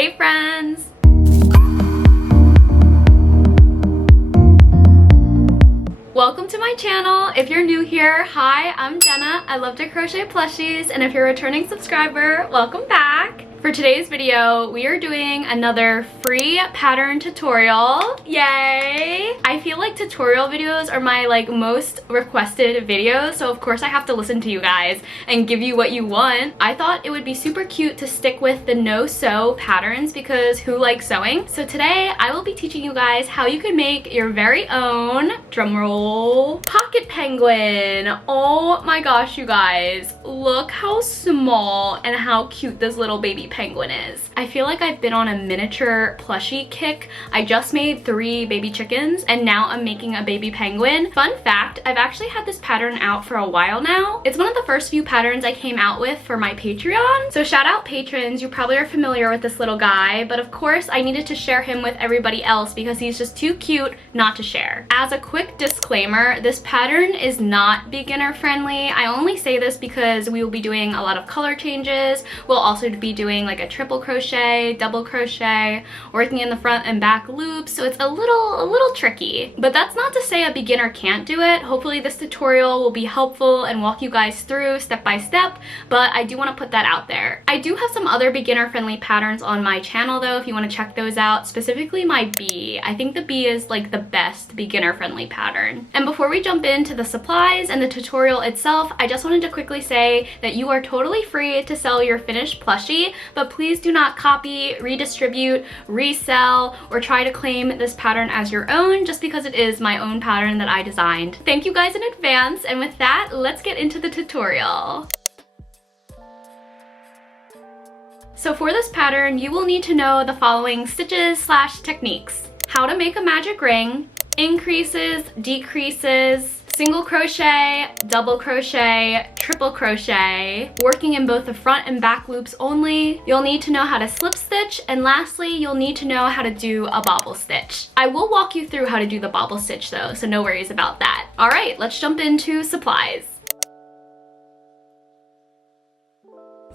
Hey friends! Welcome to my channel. If you're new here, hi, I'm Jenna. I love to crochet plushies, and if you're a returning subscriber, welcome back. For today's video, we are doing another free pattern tutorial. Yay! I feel like tutorial videos are my most requested videos, so of course I have to listen to you guys and give you what you want. I thought it would be super cute to stick with the no-sew patterns because who likes sewing? So today I will be teaching you guys how you can make your very own, drumroll, pocket penguin. Oh my gosh, you guys, look how small and how cute this little baby penguin is. I feel like I've been on a miniature plushie kick. I just made 3 baby chickens and now I'm making a baby penguin. Fun fact, I've actually had this pattern out for a while now. It's one of the first few patterns I came out with for my Patreon. So shout out patrons, you probably are familiar with this little guy, but of course I needed to share him with everybody else because he's just too cute not to share. As a quick disclaimer, this pattern is not beginner friendly. I only say this because we will be doing a lot of color changes. We'll also be doing like a triple crochet, double crochet, working in the front and back loops, so it's a little tricky. But that's not to say a beginner can't do it. Hopefully this tutorial will be helpful and walk you guys through step by step, but I do want to put that out there. I do have some other beginner friendly patterns on my channel though if you want to check those out, specifically my bee. I think the bee is like the best beginner friendly pattern. And before we jump into the supplies and the tutorial itself, I just wanted to quickly say that you are totally free to sell your finished plushie, but please do not copy, redistribute, resell, or try to claim this pattern as your own just because it is my own pattern that I designed. Thank you guys in advance, and with that, let's get into the tutorial. So for this pattern, you will need to know the following stitches/techniques. How to make a magic ring, increases, decreases, single crochet, double crochet, triple crochet, working in both the front and back loops only. You'll need to know how to slip stitch, and lastly, you'll need to know how to do a bobble stitch. I will walk you through how to do the bobble stitch though, so no worries about that. All right, let's jump into supplies.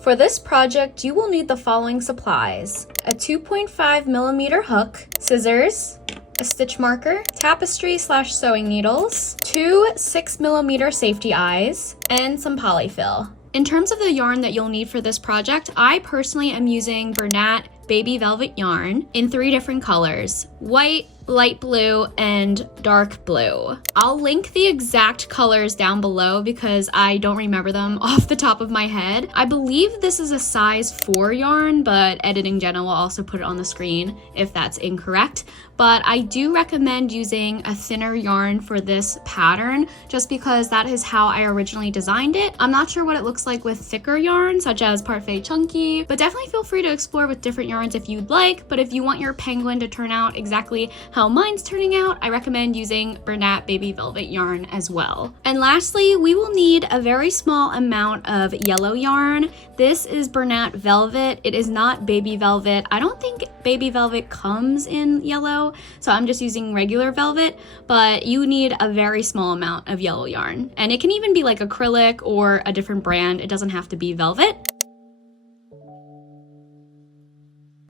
For this project, you will need the following supplies: a 2.5mm hook, scissors, a stitch marker, tapestry/sewing needles, 2 6mm safety eyes, and some polyfill. In terms of the yarn that you'll need for this project, I personally am using Bernat Baby Velvet yarn in 3 different colors: white, light blue, and dark blue. I'll link the exact colors down below because I don't remember them off the top of my head. I believe this is a size 4 yarn, but editing Jenna will also put it on the screen if that's incorrect. But I do recommend using a thinner yarn for this pattern just because that is how I originally designed it. I'm not sure what it looks like with thicker yarn such as Parfait Chunky, but definitely feel free to explore with different yarns if you'd like. But if you want your penguin to turn out exactly how mine's turning out, I recommend using Bernat Baby Velvet yarn as well. And lastly, we will need a very small amount of yellow yarn. This is Bernat Velvet. It is not Baby Velvet. I don't think Baby Velvet comes in yellow, so I'm just using regular velvet, but you need a very small amount of yellow yarn. And it can even be like acrylic or a different brand. It doesn't have to be velvet.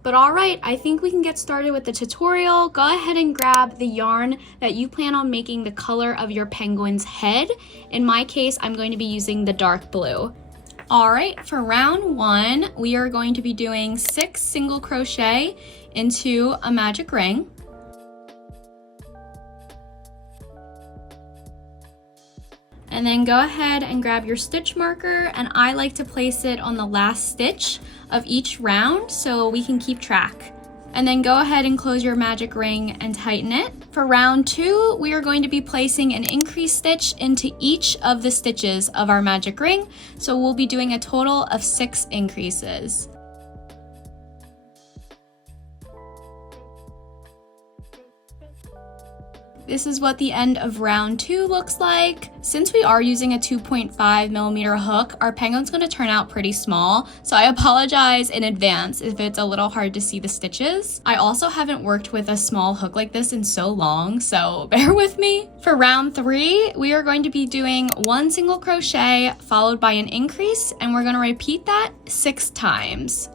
But all right, I think we can get started with the tutorial. Go ahead and grab the yarn that you plan on making the color of your penguin's head. In my case, I'm going to be using the dark blue. All right, for round 1, we are going to be doing 6 single crochet into a magic ring. And then go ahead and grab your stitch marker, and I like to place it on the last stitch of each round so we can keep track. And then go ahead and close your magic ring and tighten it. For round 2, we are going to be placing an increase stitch into each of the stitches of our magic ring. So we'll be doing a total of 6 increases. This is what the end of round 2 looks like. Since we are using a 2.5mm hook, our penguin's going to turn out pretty small, so I apologize in advance if it's a little hard to see the stitches. I also haven't worked with a small hook like this in so long, so bear with me. For round 3, we are going to be doing 1 single crochet followed by an increase, and we're going to repeat that 6 times.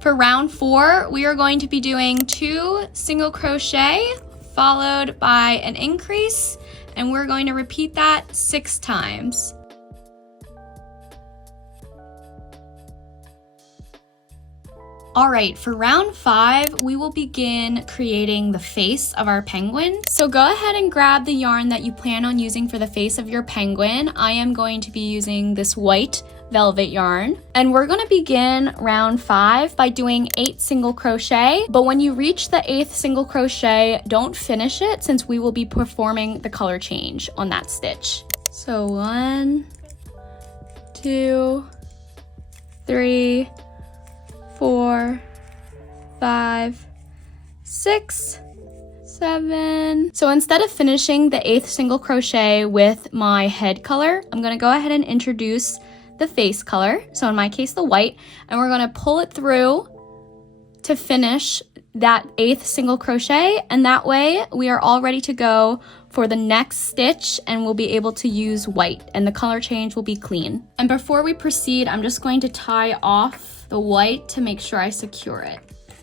For round 4, we are going to be doing 2 single crochet followed by an increase, and we're going to repeat that 6 times. Alright, for round 5, we will begin creating the face of our penguin. So go ahead and grab the yarn that you plan on using for the face of your penguin. I am going to be using this white velvet yarn. And we're going to begin round 5 by doing 8 single crochet. But when you reach the 8th single crochet, don't finish it since we will be performing the color change on that stitch. So 1, 2, 3, 4, 5, 6, 7. So instead of finishing the 8th single crochet with my head color, I'm going to go ahead and introduce the face color, so in my case the white, and we're going to pull it through to finish that 8th single crochet, and that way we are all ready to go for the next stitch and we'll be able to use white and the color change will be clean. And before we proceed, I'm just going to tie off the white to make sure I secure it.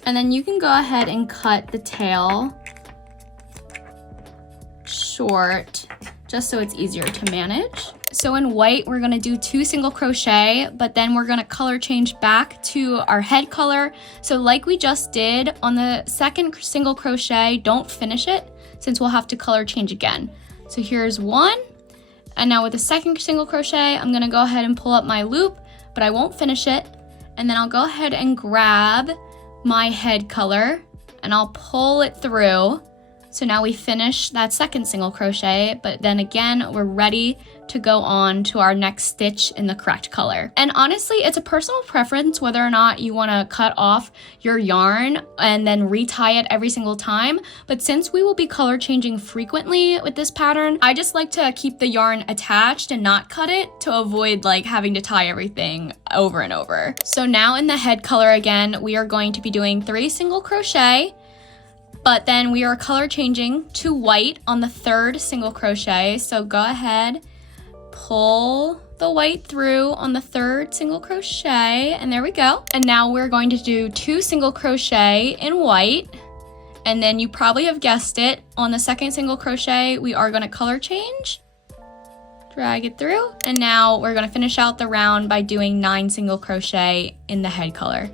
And then you can go ahead and cut the tail short just so it's easier to manage. So in white, we're gonna do 2 single crochet, but then we're gonna color change back to our head color. So like we just did on the 2nd single crochet, don't finish it since we'll have to color change again. So here's 1, and now with the 2nd single crochet, I'm gonna go ahead and pull up my loop, but I won't finish it. And then I'll go ahead and grab my head color and I'll pull it through. So now we finish that 2nd single crochet, but then again, we're ready to go on to our next stitch in the correct color. And honestly, it's a personal preference whether or not you want to cut off your yarn and then retie it every single time. But since we will be color changing frequently with this pattern, I just like to keep the yarn attached and not cut it to avoid like having to tie everything over and over. So now in the head color again, we are going to be doing 3 single crochet, but then we are color changing to white on the 3rd single crochet. So go ahead, pull the white through on the 3rd single crochet, and there we go. And now we're going to do 2 single crochet in white, and then you probably have guessed it, on the 2nd single crochet we are going to color change, drag it through, and now we're going to finish out the round by doing 9 single crochet in the head color.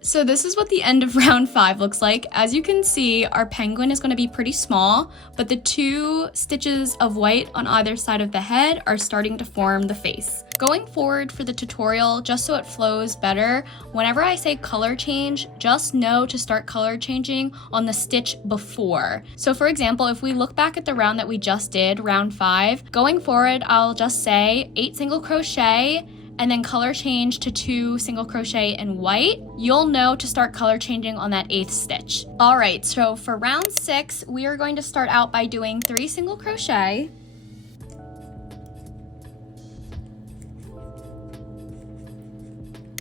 So this is what the end of round 5 looks like. As you can see, our penguin is going to be pretty small, but the 2 stitches of white on either side of the head are starting to form the face. Going forward for the tutorial, just so it flows better, whenever I say color change, just know to start color changing on the stitch before. So for example, if we look back at the round that we just did, round 5, going forward, I'll just say 8 single crochet, and then color change to 2 single crochet in white, you'll know to start color changing on that 8th stitch. All right, so for round 6, we are going to start out by doing 3 single crochet.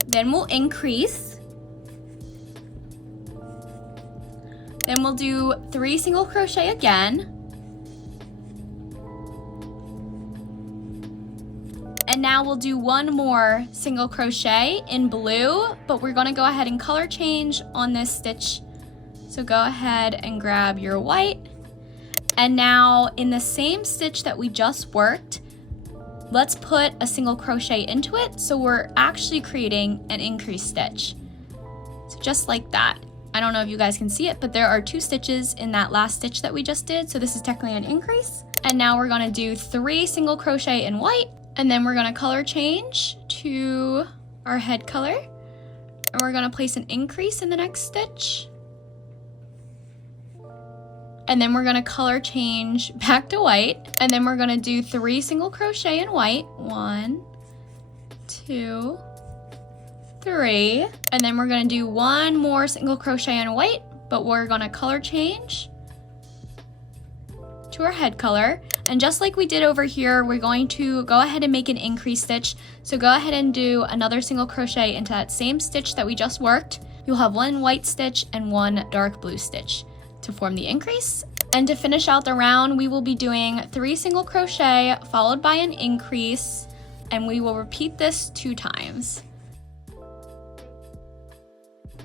Then we'll increase. Then we'll do 3 single crochet again. And now we'll do 1 more single crochet in blue, but we're gonna go ahead and color change on this stitch. So go ahead and grab your white. And now in the same stitch that we just worked, let's put a single crochet into it. So we're actually creating an increase stitch. So just like that. I don't know if you guys can see it, but there are 2 stitches in that last stitch that we just did. So this is technically an increase. And now we're gonna do 3 single crochet in white. And then we're gonna color change to our head color. And we're gonna place an increase in the next stitch. And then we're gonna color change back to white. And then we're gonna do 3 single crochet in white. 1, 2, 3. And then we're gonna do 1 more single crochet in white, but we're gonna color change to our head color. And just like we did over here, we're going to go ahead and make an increase stitch. So go ahead and do another single crochet into that same stitch that we just worked. You'll have 1 white stitch and 1 dark blue stitch to form the increase. And to finish out the round, we will be doing 3 single crochet followed by an increase and we will repeat this 2 times.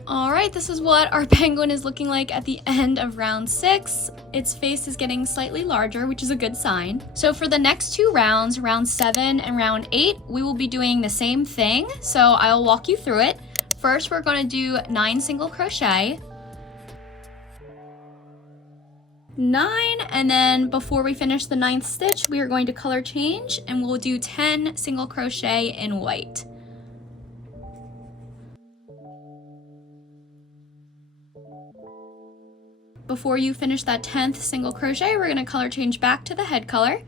Alright, this is what our penguin is looking like at the end of round 6. Its face is getting slightly larger, which is a good sign. So for the next 2 rounds, round 7 and round 8, we will be doing the same thing. So I'll walk you through it. First, we're going to do 9 single crochet. 9, and then before we finish the 9th stitch, we are going to color change and we'll do 10 single crochet in white. Before you finish that 10th single crochet, we're going to color change back to the head color,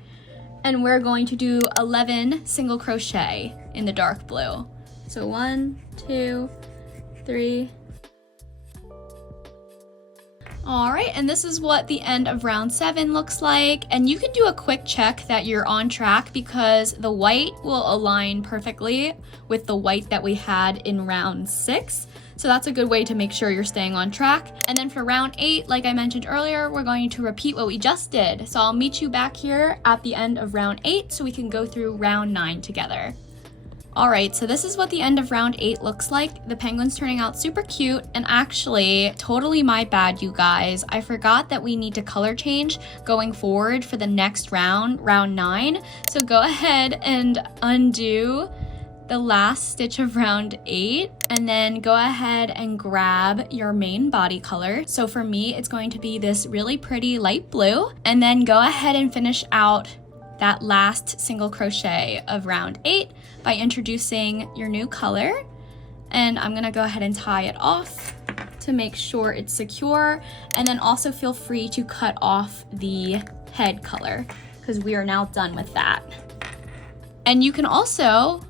and we're going to do 11 single crochet in the dark blue. So 1, 2, 3. Alright, and this is what the end of round 7 looks like, and you can do a quick check that you're on track because the white will align perfectly with the white that we had in round 6. So that's a good way to make sure you're staying on track. And then for round 8, like I mentioned earlier, we're going to repeat what we just did. So I'll meet you back here at the end of round 8 so we can go through round 9 together. Alright, so this is what the end of round 8 looks like. The penguin's turning out super cute, and actually, totally my bad, you guys. I forgot that we need to color change going forward for the next round, round 9. So go ahead and undo the last stitch of round 8, and then go ahead and grab your main body color. So for me, it's going to be this really pretty light blue, and then go ahead and finish out that last single crochet of round 8 by introducing your new color. And I'm gonna go ahead and tie it off to make sure it's secure, and then also feel free to cut off the head color because we are now done with that. And you can also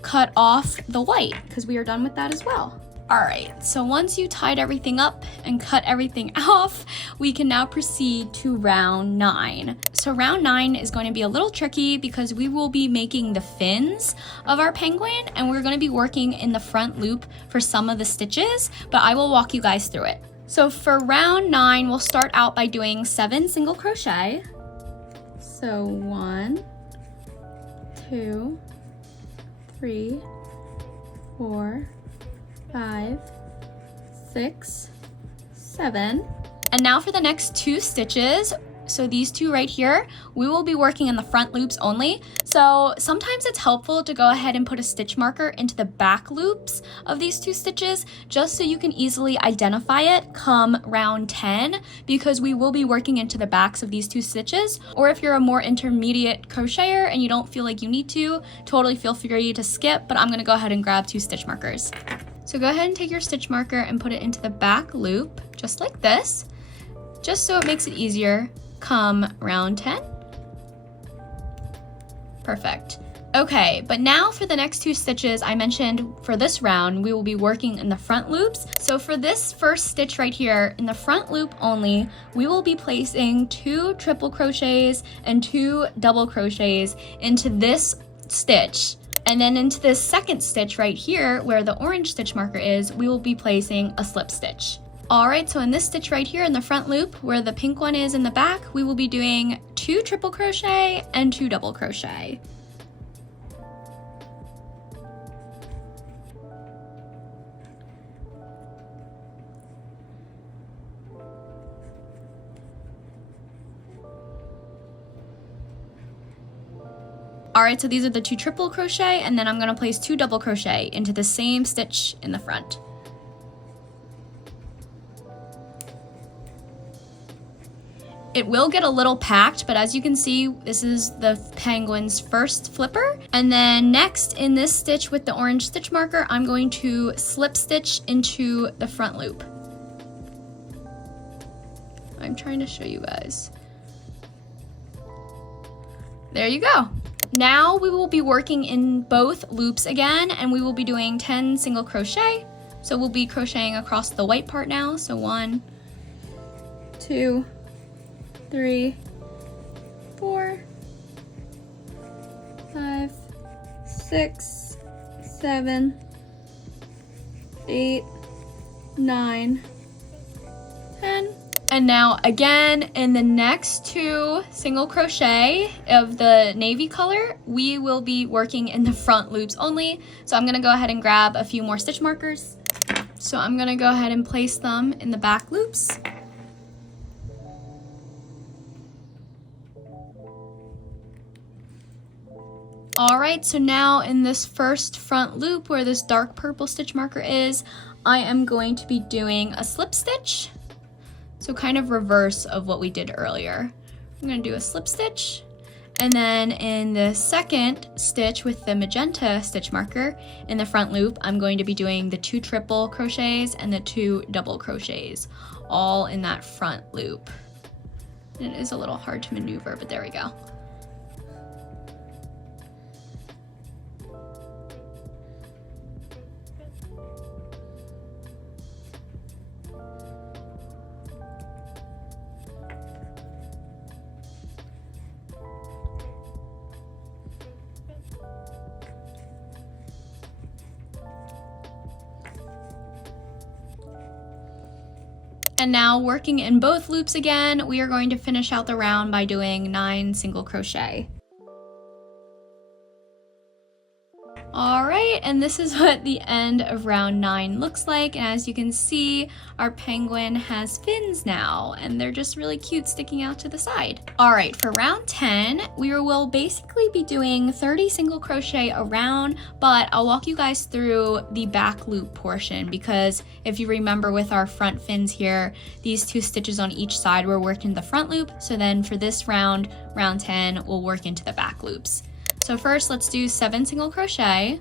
cut off the white because we are done with that as well. Alright, so once you tied everything up and cut everything off, we can now proceed to round 9. So round 9 is going to be a little tricky because we will be making the fins of our penguin, and we're going to be working in the front loop for some of the stitches, but I will walk you guys through it. So for round 9, we'll start out by doing 7 single crochet. So 1, 2, 3, 4, 5, 6, 7. And now for the next 2 stitches, so these 2 right here, we will be working in the front loops only. So sometimes it's helpful to go ahead and put a stitch marker into the back loops of these 2 stitches just so you can easily identify it come round 10, because we will be working into the backs of these 2 stitches. Or if you're a more intermediate crocheter and you don't feel like you need to, totally feel free to skip, but I'm going to go ahead and grab 2 stitch markers. So go ahead and take your stitch marker and put it into the back loop, just like this, just so it makes it easier come round 10. Perfect. Okay, but now for the next 2 stitches I mentioned for this round, we will be working in the front loops. So for this first stitch right here, in the front loop only, we will be placing 2 triple crochets and 2 double crochets into this stitch. And then into this second stitch right here, where the orange stitch marker is, we will be placing a slip stitch. Alright, so in this stitch right here in the front loop, where the pink one is in the back, we will be doing 2 triple crochet and 2 double crochet. Alright, so these are the 2 triple crochet, and then I'm going to place 2 double crochet into the same stitch in the front. It will get a little packed, but as you can see, this is the penguin's first flipper. And then next in this stitch with the orange stitch marker, I'm going to slip stitch into the front loop. I'm trying to show you guys. There you go. Now we will be working in both loops again, and we will be doing 10 single crochet. So we'll be crocheting across the white part now. So 1, 2, 3, 4, 5, 6, 7, 8, 9, 10. And now again, in the next 2 single crochet of the navy color, we will be working in the front loops only. So I'm gonna go ahead and grab a few more stitch markers. So I'm gonna go ahead and place them in the back loops. All right, so now in this first front loop where this dark purple stitch marker is, I am going to be doing a slip stitch. So kind of reverse of what we did earlier. I'm gonna do a slip stitch, and then in the second stitch with the magenta stitch marker in the front loop, I'm going to be doing the 2 triple crochets and the 2 double crochets, all in that front loop. And it is a little hard to maneuver, but there we go. And now working in both loops again, we are going to finish out the round by doing 9 single crochet. All right, and this is what the end of round 9 looks like. And as you can see, our penguin has fins now, and they're just really cute sticking out to the side. All right, for round 10, we will basically be doing 30 single crochet around, but I'll walk you guys through the back loop portion, because if you remember with our front fins here, these 2 stitches on each side were worked in the front loop. So then for this round, round 10, we'll work into the back loops. So first, let's do 7 single crochet.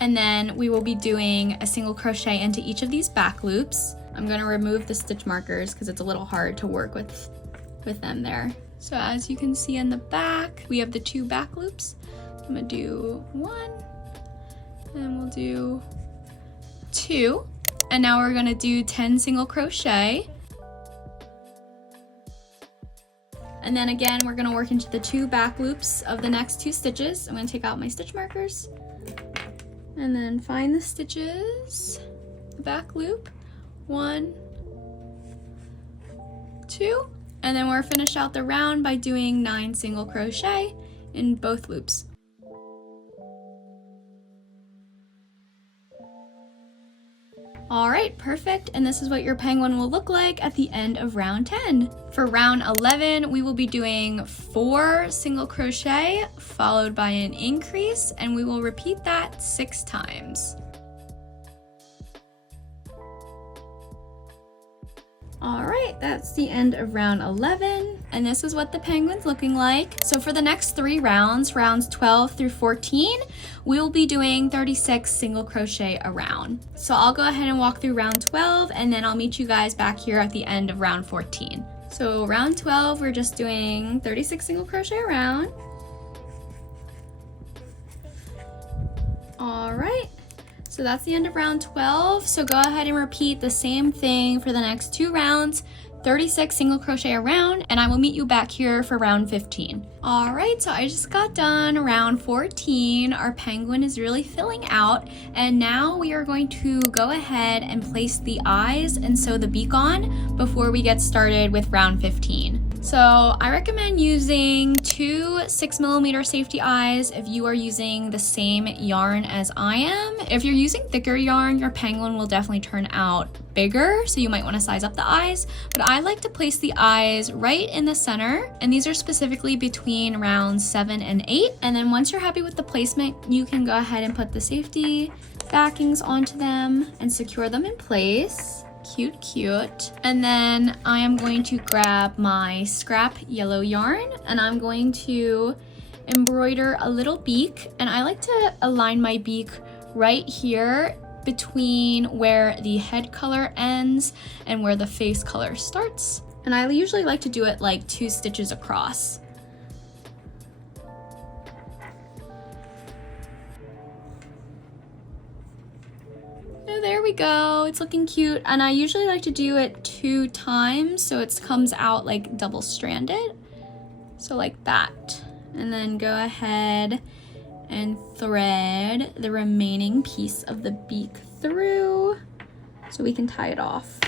And then we will be doing a single crochet into each of these back loops. I'm gonna remove the stitch markers because it's a little hard to work with them there. So as you can see in the back, we have the 2 back loops. I'm gonna do 1, and we'll do 2. And now we're gonna do 10 single crochet. And then again, we're gonna work into the 2 back loops of the next 2 stitches. I'm gonna take out my stitch markers and then find the stitches, the back loop, 1, 2, and then we're finish out the round by doing 9 single crochet in both loops. All right, perfect. And this is what your penguin will look like at the end of round 10. For round 11, we will be doing 4 single crochet followed by an increase, and we will repeat that 6 times. All right, that's the end of round 11, and this is what the penguin's looking like. So for the next 3 rounds, rounds 12 through 14, we'll be doing 36 single crochet a round. So I'll go ahead and walk through round 12, and then I'll meet you guys back here at the end of round 14. So round 12, we're just doing 36 single crochet a round. All right. So that's the end of round 12. So go ahead and repeat the same thing for the next 2 rounds, 36 single crochet around, and I will meet you back here for round 15. All right, so I just got done round 14. Our penguin is really filling out, and now we are going to go ahead and place the eyes and sew the beak on before we get started with round 15. So I recommend using 2 6mm safety eyes if you are using the same yarn as I am. If you're using thicker yarn, your penguin will definitely turn out bigger, so you might want to size up the eyes. But I like to place the eyes right in the center, and these are specifically between rounds 7 and 8. And then once you're happy with the placement, you can go ahead and put the safety backings onto them and secure them in place. Cute, cute. And then I am going to grab my scrap yellow yarn, and I'm going to embroider a little beak. And I like to align my beak right here between where the head color ends and where the face color starts. And I usually like to do it like 2 stitches across. So there we go, it's looking cute. And I usually like to do it 2 times so it comes out like double stranded. So like that. And then go ahead and thread the remaining piece of the beak through so we can tie it off.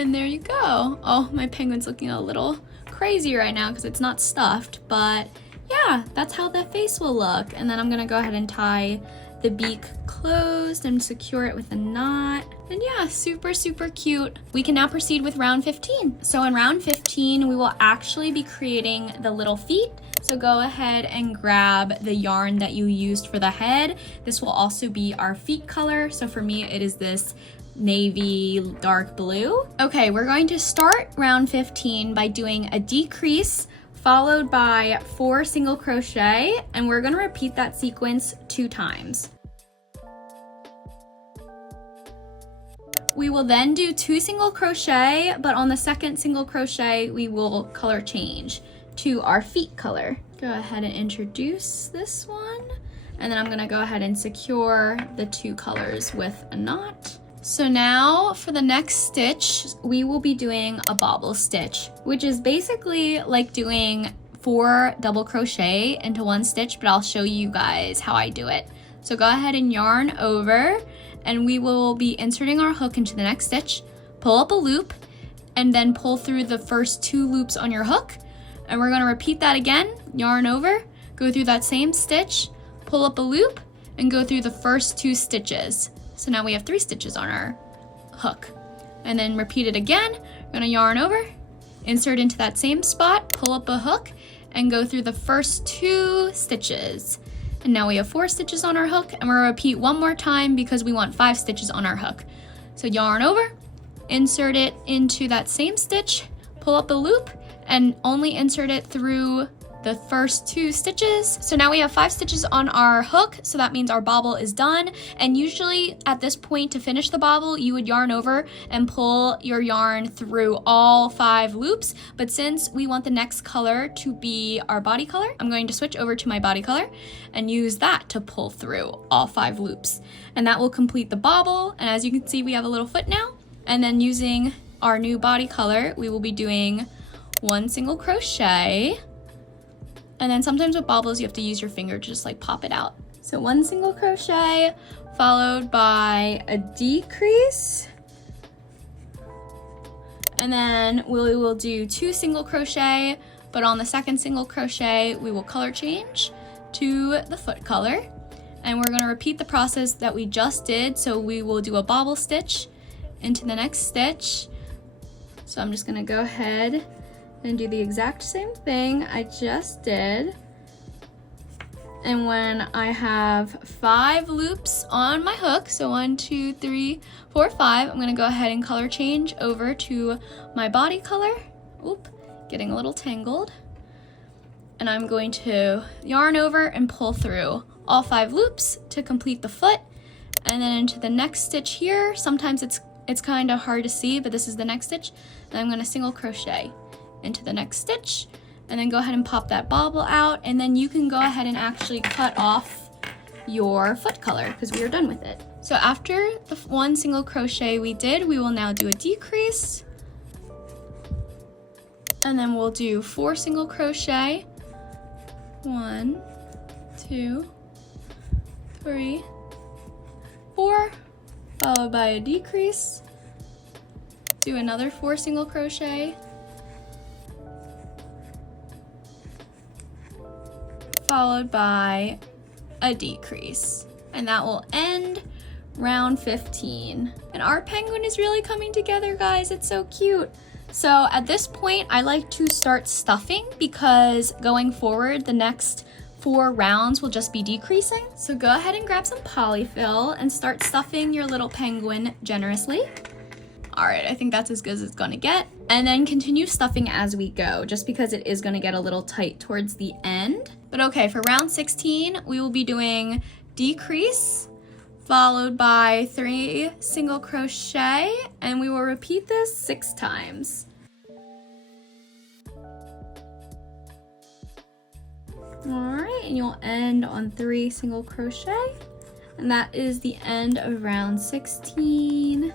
And there you go. Oh, my penguin's looking a little crazy right now because it's not stuffed, but yeah, that's how the face will look. And then I'm gonna go ahead and tie the beak closed and secure it with a knot. And yeah, super, super cute. We can now proceed with round 15. So in round 15, we will actually be creating the little feet. So go ahead and grab the yarn that you used for the head. This will also be our feet color. So for me, it is this navy dark blue. Okay, we're going to start round 15 by doing a decrease followed by 4 single crochet, and we're going to repeat that sequence 2 times. We will then do 2 single crochet, but on the second single crochet we will color change to our feet color. Go ahead and introduce this one, and then I'm going to go ahead and secure the 2 colors with a knot. So now for the next stitch, we will be doing a bobble stitch, which is basically like doing 4 double crochet into 1 stitch, but I'll show you guys how I do it. So go ahead and yarn over, and we will be inserting our hook into the next stitch, pull up a loop, and then pull through the first 2 loops on your hook. And we're going to repeat that again, yarn over, go through that same stitch, pull up a loop, and go through the first 2 stitches. So now we have 3 stitches on our hook. And then repeat it again. We're gonna yarn over, insert into that same spot, pull up a hook, and go through the first 2 stitches. And now we have 4 stitches on our hook, and we're gonna repeat one more time because we want 5 stitches on our hook. So yarn over, insert it into that same stitch, pull up a loop, and only insert it through the first 2 stitches. So now we have 5 stitches on our hook, so that means our bobble is done. And usually at this point, to finish the bobble, you would yarn over and pull your yarn through all 5 loops. But since we want the next color to be our body color, I'm going to switch over to my body color and use that to pull through all 5 loops. And that will complete the bobble. And as you can see, we have a little foot now. And then using our new body color, we will be doing 1 single crochet. And then sometimes with bobbles, you have to use your finger to just like pop it out. So 1 single crochet followed by a decrease. And then we will do 2 single crochet, but on the second single crochet, we will color change to the foot color. And we're gonna repeat the process that we just did. So we will do a bobble stitch into the next stitch. So I'm just gonna go ahead and do the exact same thing I just did. And when I have 5 loops on my hook, so 1, 2, 3, 4, 5, I'm gonna go ahead and color change over to my body color. Oop, getting a little tangled. And I'm going to yarn over and pull through all 5 loops to complete the foot. And then into the next stitch here, sometimes it's kind of hard to see, but this is the next stitch. And I'm gonna single crochet into the next stitch, and then go ahead and pop that bobble out, and then you can go ahead and actually cut off your foot color because we are done with it. So after the 1 single crochet we did, we will now do a decrease, and then we'll do 4 single crochet. 1, 2, 3, 4, followed by a decrease, do another 4 single crochet, followed by a decrease. And that will end round 15. And our penguin is really coming together, guys. It's so cute. So at this point, I like to start stuffing because going forward, the next 4 rounds will just be decreasing. So go ahead and grab some polyfill and start stuffing your little penguin generously. All right, I think that's as good as it's gonna get. And then continue stuffing as we go, just because it is gonna get a little tight towards the end. But okay, for round 16, we will be doing decrease, followed by 3 single crochet, and we will repeat this 6 times. All right, and you'll end on 3 single crochet. And that is the end of round 16.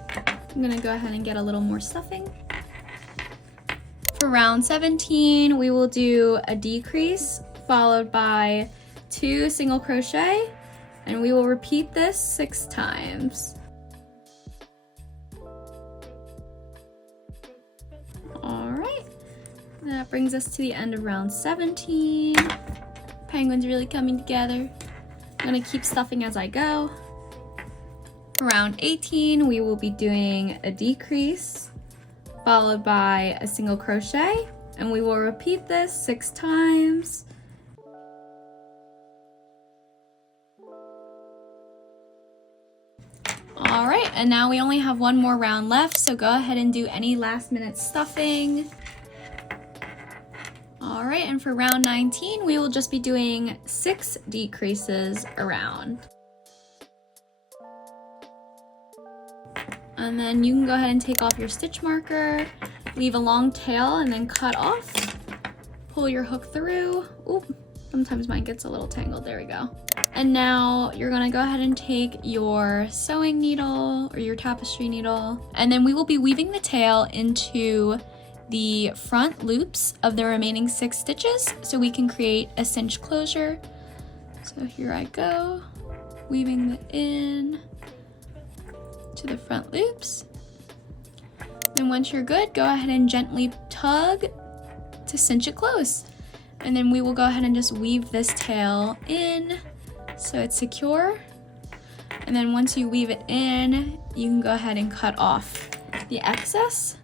I'm gonna go ahead and get a little more stuffing. For round 17, we will do a decrease followed by 2 single crochet, and we will repeat this 6 times. that brings us to the end of round 17. Penguin's really coming together. I'm gonna keep stuffing as I go. Round 18, we will be doing a decrease followed by a single crochet, and we will repeat this 6 times. All right, and now we only have one more round left, so go ahead and do any last minute stuffing. All right, and for round 19, we will just be doing 6 decreases around. And then you can go ahead and take off your stitch marker, leave a long tail, and then cut off. Pull your hook through. Oop, sometimes mine gets a little tangled, there we go. And now you're gonna go ahead and take your sewing needle or your tapestry needle, and then we will be weaving the tail into the front loops of the remaining 6 stitches so we can create a cinch closure. So here I go, weaving it in to the front loops. Then once you're good, go ahead and gently tug to cinch it close. And then we will go ahead and just weave this tail in so it's secure. And then once you weave it in, you can go ahead and cut off the excess.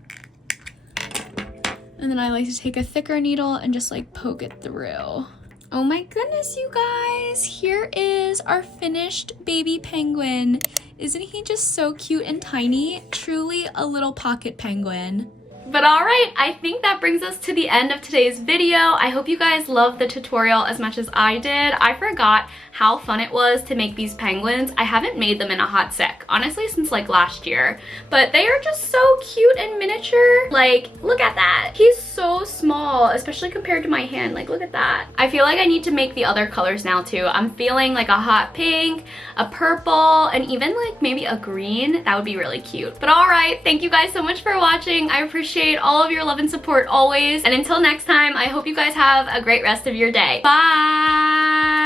And then I like to take a thicker needle and just like poke it through. Oh my goodness, you guys, here is our finished baby penguin. Isn't he just so cute and tiny? Truly a little pocket penguin. But all right, I think that brings us to the end of today's video. I hope you guys loved the tutorial as much as I did. I forgot how fun it was to make these penguins. I haven't made them in a hot sec, honestly, since like last year. But they are just so cute and miniature. Like, look at that. He's so small, especially compared to my hand. Like, look at that. I feel like I need to make the other colors now too. I'm feeling like a hot pink, a purple, and even like maybe a green. That would be really cute. But all right, thank you guys so much for watching. I appreciate all of your love and support always. And until next time, I hope you guys have a great rest of your day. Bye!